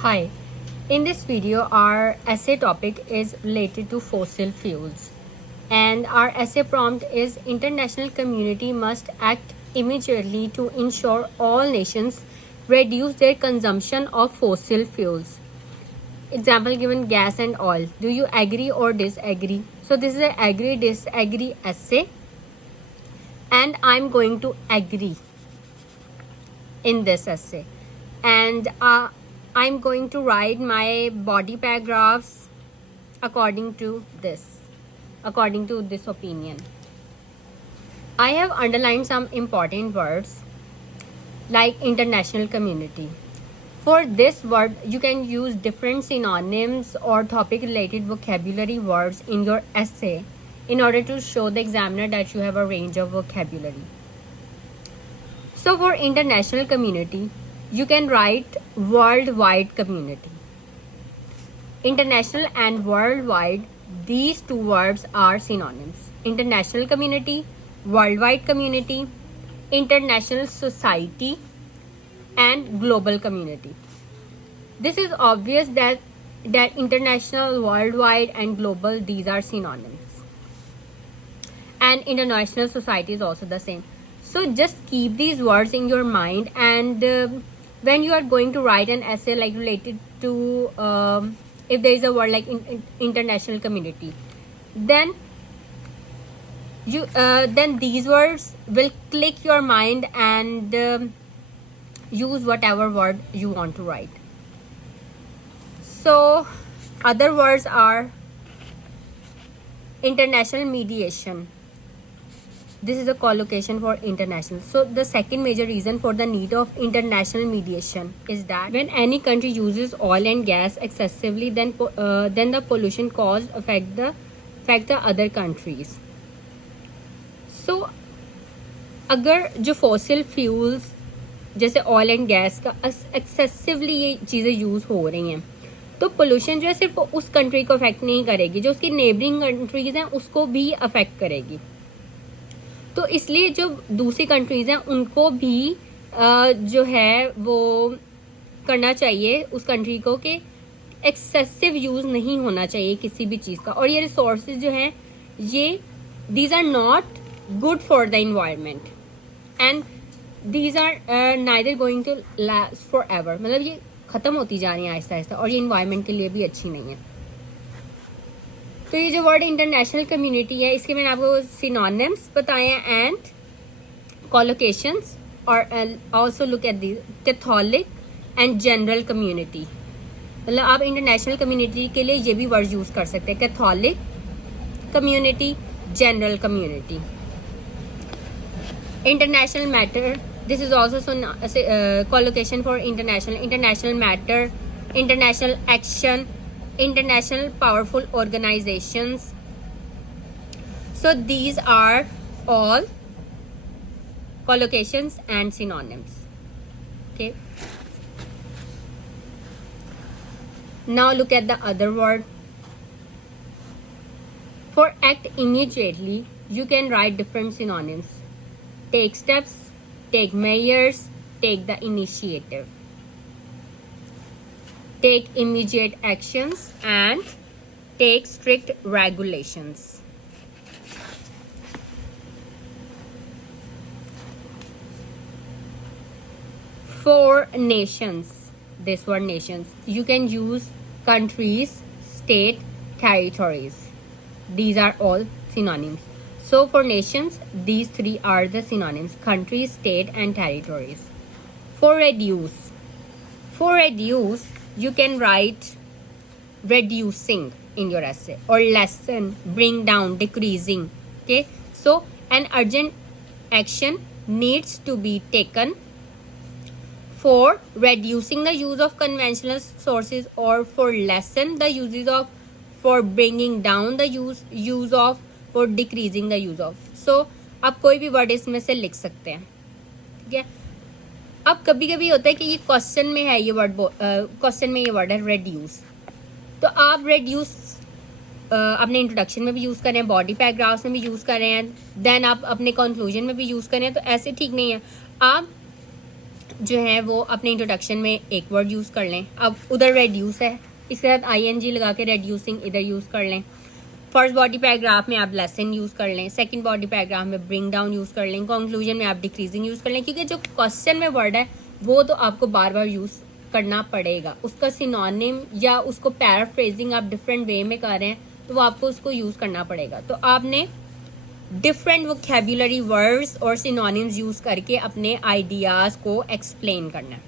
Hi, in this video our essay topic is related to fossil fuels and our essay prompt is international community must act immediately to ensure all nations reduce their consumption of fossil fuels. Example given gas and oil. Do you agree or disagree? So this is an agree disagree essay and I'm going to agree in this essay and I'm going to write my body paragraphs according to this opinion. I have underlined some important words like international community. For this word you can use different synonyms or topic related vocabulary words in your essay in order to show the examiner that you have a range of vocabulary. So for international community, you can write worldwide community. International and worldwide, these two words are synonyms. International community, worldwide community, international society, and global community. This is obvious that international, worldwide, and global, these are synonyms. And international society is also the same. So just keep these words in your mind and when you are going to write an essay like related to if there is a word like international community, then you then these words will click your mind and use whatever word you want to write. So other words are international mediation. This is a collocation for international. So the second major reason for the need of international mediation is that when any country uses oil and gas excessively, then the pollution caused affect the other countries. So अगर जो fossil fuels जैसे oil and gas का excessively ये चीज़ें use हो रही हैं तो पोल्यूशन जो है सिर्फ उस कंट्री को अफेक्ट नहीं करेगी, जो उसकी नेबरिंग कंट्रीज हैं उसको भी अफेक्ट करेगी. तो इसलिए जो दूसरी कंट्रीज हैं उनको भी जो है वो करना चाहिए उस कंट्री को कि एक्सेसिव यूज नहीं होना चाहिए किसी भी चीज का. और ये रिसोर्सेज जो हैं ये these are not good for the environment and these are neither going to last forever. मतलब ये खत्म होती जा रही है आहिस्ता आहिस्ता और ये इन्वायरमेंट के लिए भी अच्छी नहीं है. तो ये जो वर्ड इंटरनेशनल कम्युनिटी है इसके मैंने आपको सिनोनिम्स बताए हैं एंड कॉलोकेशंस और also look at the Catholic and general community. मतलब आप इंटरनेशनल कम्युनिटी के लिए ये भी वर्ड यूज कर सकते हैं, Catholic community, general community. International matter, this is also collocation for international matter, international action, international powerful organizations. So these are all collocations and synonyms. Okay, now look at the other word. For act immediately you can write different synonyms. Take steps, take measures, take the initiative. Take immediate actions and take strict regulations. For nations, this word nations, you can use countries, state, territories. These are all synonyms. So for nations, these three are the synonyms: countries, state, and territories. For reduce, you can write reducing in your essay, or lessen, bring down, decreasing. Okay, so an urgent action needs to be taken for reducing the use of conventional sources, or for lessen the uses of, for bringing down the use of, for decreasing the use of. So आप कोई भी word इसमें से लिख सकते हैं. ठीक है, अब कभी कभी होता है कि ये क्वेश्चन में है, ये वर्ड क्वेश्चन में ये वर्ड है रेड्यूस, तो आप रेड्यूस अपने इंट्रोडक्शन में भी यूज़ कर रहे हैं, बॉडी पैराग्राफ्स में भी यूज़ कर रहे हैं, देन आप अपने कंक्लूजन में भी यूज़ कर रहे हैं. तो ऐसे ठीक नहीं है. आप जो है वो अपने इंट्रोडक्शन में एक वर्ड यूज़ कर लें. अब उधर रेड्यूस है, इसके साथ ING लगा के रेड्यूसिंग इधर यूज़ कर लें. फर्स्ट बॉडी पैराग्राफ में आप लेसन यूज़ कर लें, सेकंड बॉडी पैराग्राफ में ब्रिंग डाउन यूज़ कर लें, कंक्लूजन में आप डिक्रीजिंग यूज़ कर लें, क्योंकि जो क्वेश्चन में वर्ड है वो तो आपको बार बार यूज़ करना पड़ेगा. उसका सिनोनिम या उसको पैराफ्रेजिंग आप डिफरेंट वे में कर रहे हैं तो वो आपको उसको यूज़ करना पड़ेगा. तो आपने डिफरेंट वोकैबुलरी वर्ड्स और सिनोनिम्स यूज़ करके अपने आइडियाज़ को एक्सप्लेन करना है.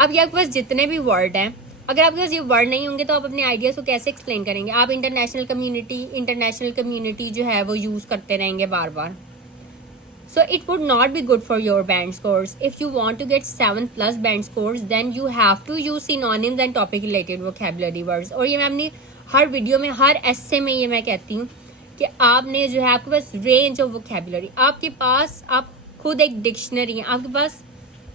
अब ये आपके पास जितने भी वर्ड हैं, अगर आपके पास ये वर्ड नहीं होंगे तो आप अपने आइडियाज़ को कैसे एक्सप्लेन करेंगे. आप इंटरनेशनल कम्युनिटी जो है वो यूज़ करते रहेंगे बार बार. So it would not be good for your band scores. If you want to get 7+ band scores, then you have to use synonyms and topic related vocabulary words. और ये मैं अपनी हर video में, हर essay में ये मैं कहती हूँ कि आपने जो है आपके पास रेंज ऑफ वोकैबुलरी, आपके पास आप खुद एक डिक्शनरी है, आपके पास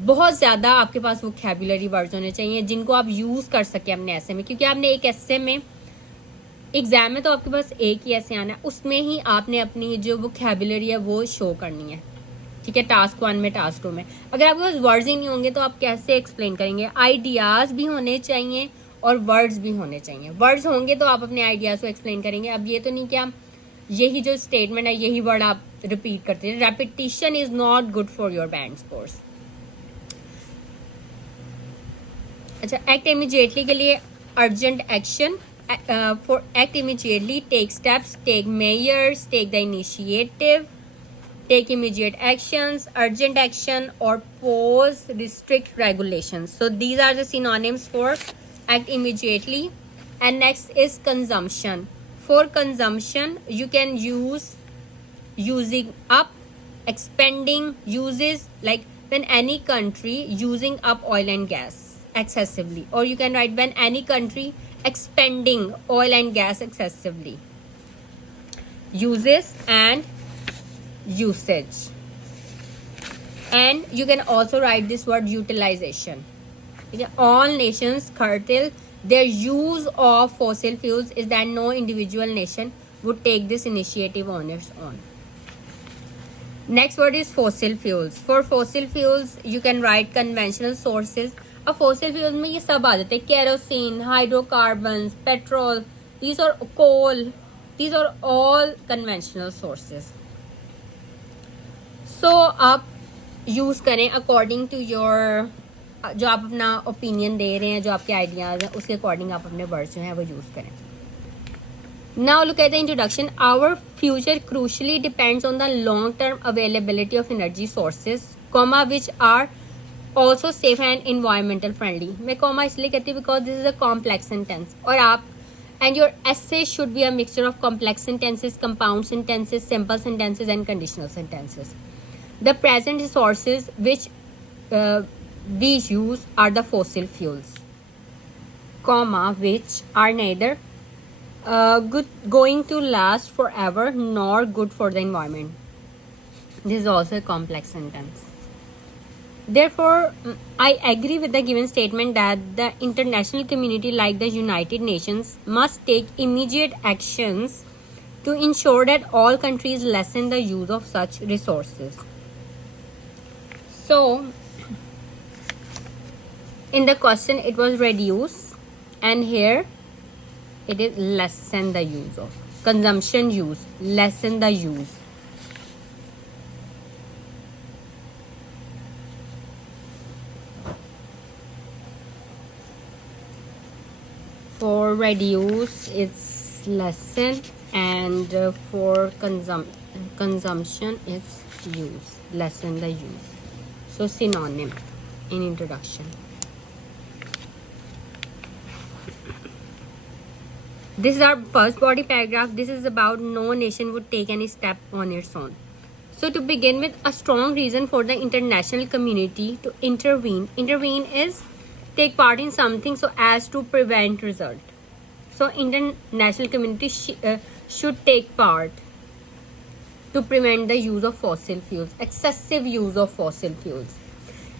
बहुत ज़्यादा आपके पास वोकैबुलरी वर्ड्स होने चाहिए जिनको आप यूज़ कर सकें अपने essay में. क्योंकि आपने एक essay में, एग्जाम में तो आपके पास एक ही ऐसे आना है, उसमें ही आपने अपनी जो वोकैबुलरी है वो शो करनी है. ठीक है, टास्क 1 में, टास्क 2 में. अगर आपके पास वर्ड्स ही नहीं होंगे तो आप कैसे एक्सप्लेन करेंगे. आइडियाज़ भी होने चाहिए और वर्ड्स भी होने चाहिए. वर्ड्स होंगे तो आप अपने आइडियाज़ को एक्सप्लेन करेंगे. अब ये तो नहीं कि आप यही जो स्टेटमेंट है यही वर्ड आप रिपीट करते हैं. Repetition is not good for your band scores. अच्छा, एक्ट इमीडिएटली के लिए urgent action. For act immediately, take steps, take measures, take the initiative, take immediate actions, urgent action, or pause, restrict regulations. So these are the synonyms for act immediately. And next is consumption. For consumption, you can use using up, expending, uses, like when any country using up oil and gas excessively, or you can write when any country expending oil and gas excessively. Uses and usage. And you can also write this word utilization. Okay? All nations curtail their use of fossil fuels is that no individual nation would take this initiative on its own. Next word is fossil fuels. For fossil fuels, you can write conventional sources. अब fossil fuels में ये सब आ जाते हैं. Kerosene, hydrocarbons, petrol, these are coal, these are all conventional sources. So आप use करें according to your, जो आप अपना ओपिनियन दे रहे हैं, जो आपके आइडियाज़ हैं उसके अकॉर्डिंग आप अपने वर्ड्स जो हैं वो यूज़ करें. Now look at the introduction. Our future crucially depends on the long-term availability of energy sources, which are also safe and environmental friendly. मैं कॉमा इसलिए कहती हूँ because this is a complex sentence. और आप and your essay should be a mixture of complex sentences, compound sentences, simple sentences, and conditional sentences. The present resources which we use are the fossil fuels, which are neither going to last forever nor good for the environment. This is also a complex sentence. Therefore, I agree with the given statement that the international community, like the United Nations, must take immediate actions to ensure that all countries lessen the use of such resources. So, in the question it was reduce, and here it is lessen the use of. Consumption use, lessen the use. For reduce, it's lessen, and for consumption, it's use, lessen the use. So synonym in introduction. This is our first body paragraph. This is about no nation would take any step on its own. So to begin with, a strong reason for the international community to intervene. Intervene is take part in something so as to prevent result. So international community should take part to prevent the use of fossil fuels, excessive use of fossil fuels,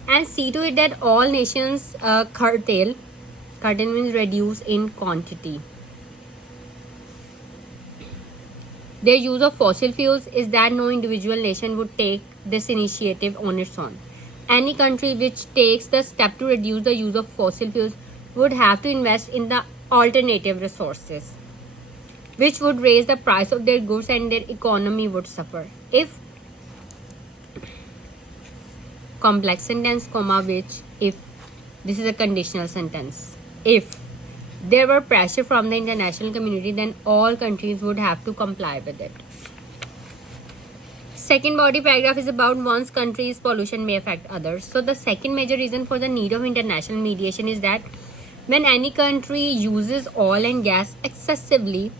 and see to it that all nations curtail means reduce in quantity their use of fossil fuels, is that no individual nation would take this initiative on its own. Any country which takes the step to reduce the use of fossil fuels would have to invest in the alternative resources, which would raise the price of their goods and their economy would suffer. If complex sentence, comma, which, if, this is a conditional sentence. If there were pressure from the international community, then all countries would have to comply with it. Second body paragraph is about one's country's pollution may affect others. So the second major reason for the need of international mediation is that when any country uses oil and gas excessively,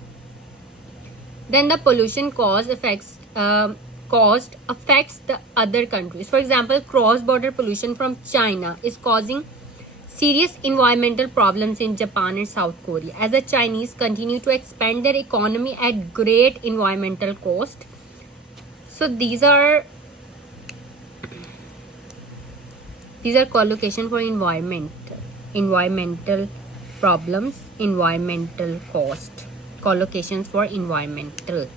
then the pollution caused affects the other countries. For example, cross-border pollution from China is causing serious environmental problems in Japan and South Korea, as the Chinese continue to expand their economy at great environmental cost. So these are collocation for environmental problems, environmental cost, collocations for environmental.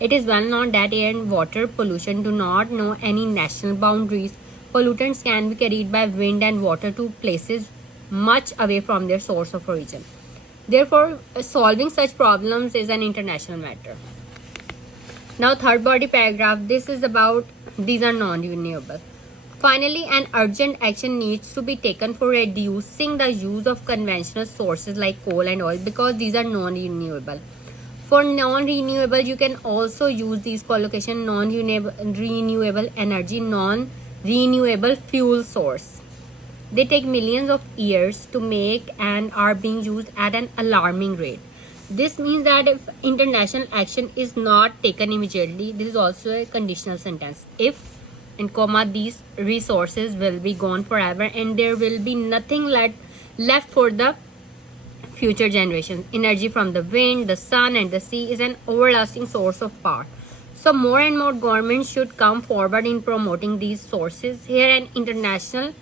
It is well known that air and water pollution do not know any national boundaries. Pollutants can be carried by wind and water to places much away from their source of origin. Therefore, solving such problems is an international matter. Now, third body paragraph, this is about these are non-renewable. Finally, an urgent action needs to be taken for reducing the use of conventional sources like coal and oil because these are non-renewable. For non-renewable, you can also use these collocation non-renewable energy, non-renewable fuel source. They take millions of years to make and are being used at an alarming rate. This means that if international action is not taken immediately, this is also a conditional sentence. If and comma, these resources will be gone forever and there will be nothing left for the future generations. Energy from the wind, the sun and the sea is an everlasting source of power. So more and more governments should come forward in promoting these sources. Here an international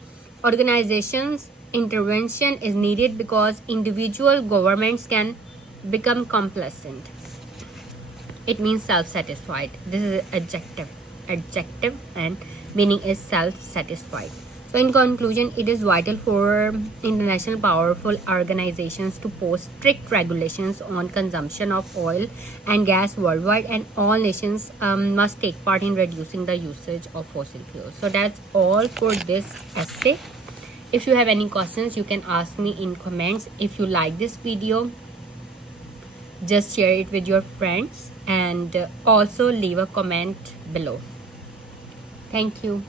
organization's intervention is needed because individual governments can become complacent. It means self-satisfied. This is adjective and meaning is self-satisfied. So in conclusion, it is vital for international powerful organizations to post strict regulations on consumption of oil and gas worldwide, and all nations must take part in reducing the usage of fossil fuels. So that's all for this essay. If you have any questions, you can ask me in comments. If you like this video, just share it with your friends and also leave a comment below. Thank you.